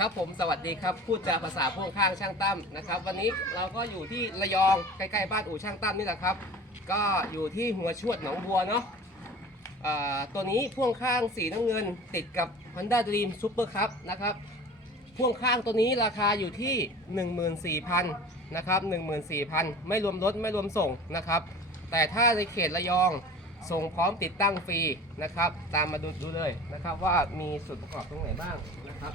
ครับผมสวัสดีครับพูดจาภาษาพ่วงข้างช่างตั้มนะครับ วันนี้เราก็อยู่ที่ระยองใกล้ๆบ้านอู่ช่างตั้มนี่แหละครับ ก็อยู่ที่หัวชวดหนองบัวเนาะอ่าตัวนี้พ่วงข้างสีน้ำเงินติดกับ Honda Dream Super Cup นะครับพ่วงข้างตัวนี้ราคาอยู่ที่ 14,000นะครับ14,000 ไม่รวมรถไม่รวมส่งนะครับ แต่ถ้าในเขตระยองส่งพร้อมติดตั้งฟรีนะครับ ตามมาดูดูเลยนะครับว่ามีส่วนประกอบตรงไหนบ้างนะครับ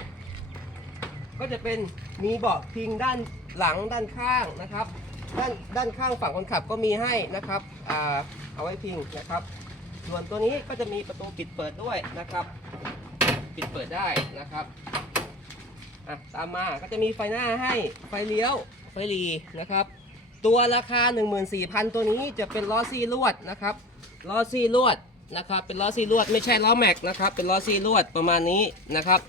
ก็จะเป็นมีเบาะพิงด้านหลังด้านข้างนะครับ ด้านด้านข้างฝั่งคนขับก็มีให้นะครับอ่าเอาไว้พิงนะครับ ส่วนตัวนี้ก็จะมีประตูปิดเปิดด้วยนะครับ ปิดเปิดได้นะครับอะตามมาก็จะมีไฟหน้าให้ไฟเลี้ยวไฟหลีนะครับ ตัวราคา 14,000 ตัวนี้จะเป็นล้อซี่ลวดนะครับล้อซี่ลวดนะครับ เป็นล้อซี่ลวดไม่ใช่ล้อแม็กนะครับ เป็นล้อซี่ลวดประมาณนี้นะครับ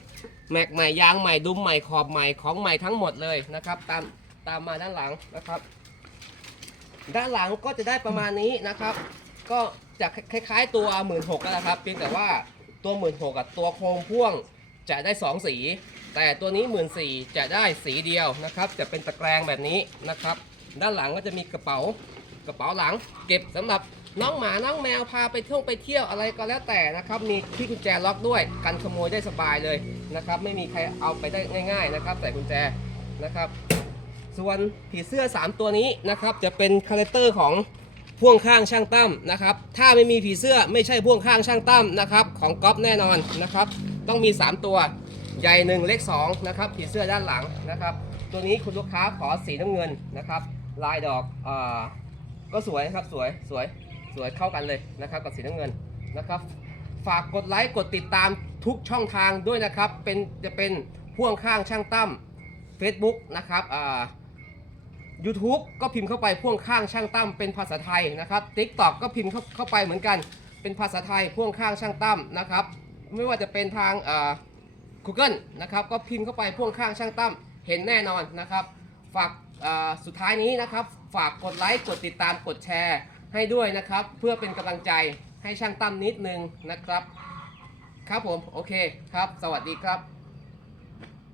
แม็กใหม่ยางใหม่ดุมใหม่ขอบใหม่ของใหม่ทั้งหมดเลยนะครับ ตามตามมาด้านหลังนะครับ ด้านหลังก็จะได้ประมาณนี้นะครับ ก็จะคล้ายๆ ตัว 1 6ื่นหก็แล้วครับเพียงแต่ว่าตัว1 6ื่นหกับตัวโครงพ่วงจะได้ 2 สี แต่ตัวนี้ 1 4ื่นจะได้สีเดียวนะครับ จะเป็นตะแกรงแบบนี้นะครับ ด้านหลังก็จะมีกระเป๋ากระเป๋าหลัง เก็บสำหรับ น้องหมาน้องแมวพาไปท่องไปเที่ยวอะไรก็แล้วแต่นะครับ มีที่กุญแจล็อกด้วยกันขโมยได้สบายเลยนะครับ ไม่มีใครเอาไปได้ง่าย ๆนะครับใส่กุญแจนะครับ ส่วนผีเสื้อ 3 ตัวนี้นะครับ จะเป็นคาแรคเตอร์ของพ่วงข้างช่างตั้มนะครับ ถ้าไม่มีผีเสื้อไม่ใช่พ่วงข้างช่างตั้มนะครับ ของก๊อฟแน่นอนนะครับ ต้องมี 3 ตัวใหญ่1เล็ก2นะครับผีเสื้อด้านหลังนะครับ ตัวนี้คุณลูกค้าขอสีน้ำเงินนะครับ ลายดอกอ่าก็สวยนะครับสวยสวย สวยเข้ากันเลยนะครับกับสีน้ำเงินนะครับ ฝากกดไลค์กดติดตามทุกช่องทางด้วยนะครับ เป็นจะเป็นพ่วงข้างช่างตั้ม Facebook นะครับอ่า YouTube ก็พิมพ์เข้าไปพ่วงข้างช่างตั้มเป็นภาษาไทยนะครับ TikTok ก็พิมพ์เข้าเข้าไปเหมือนกัน เป็นภาษาไทยพ่วงข้างช่างตั้มนะครับ ไม่ว่าจะเป็นทางอ่า Google นะครับก็พิมพ์เข้าไปพ่วงข้างช่างตั้มเห็นแน่นอนนะครับ ฝากอ่าสุดท้ายนี้นะครับ ฝากกดไลค์กดติดตามกดแชร์ ให้ด้วยนะครับ เพื่อเป็นกำลังใจให้ช่างตั้มนิดนึงนะครับ ครับผม โอเคครับ สวัสดีครับ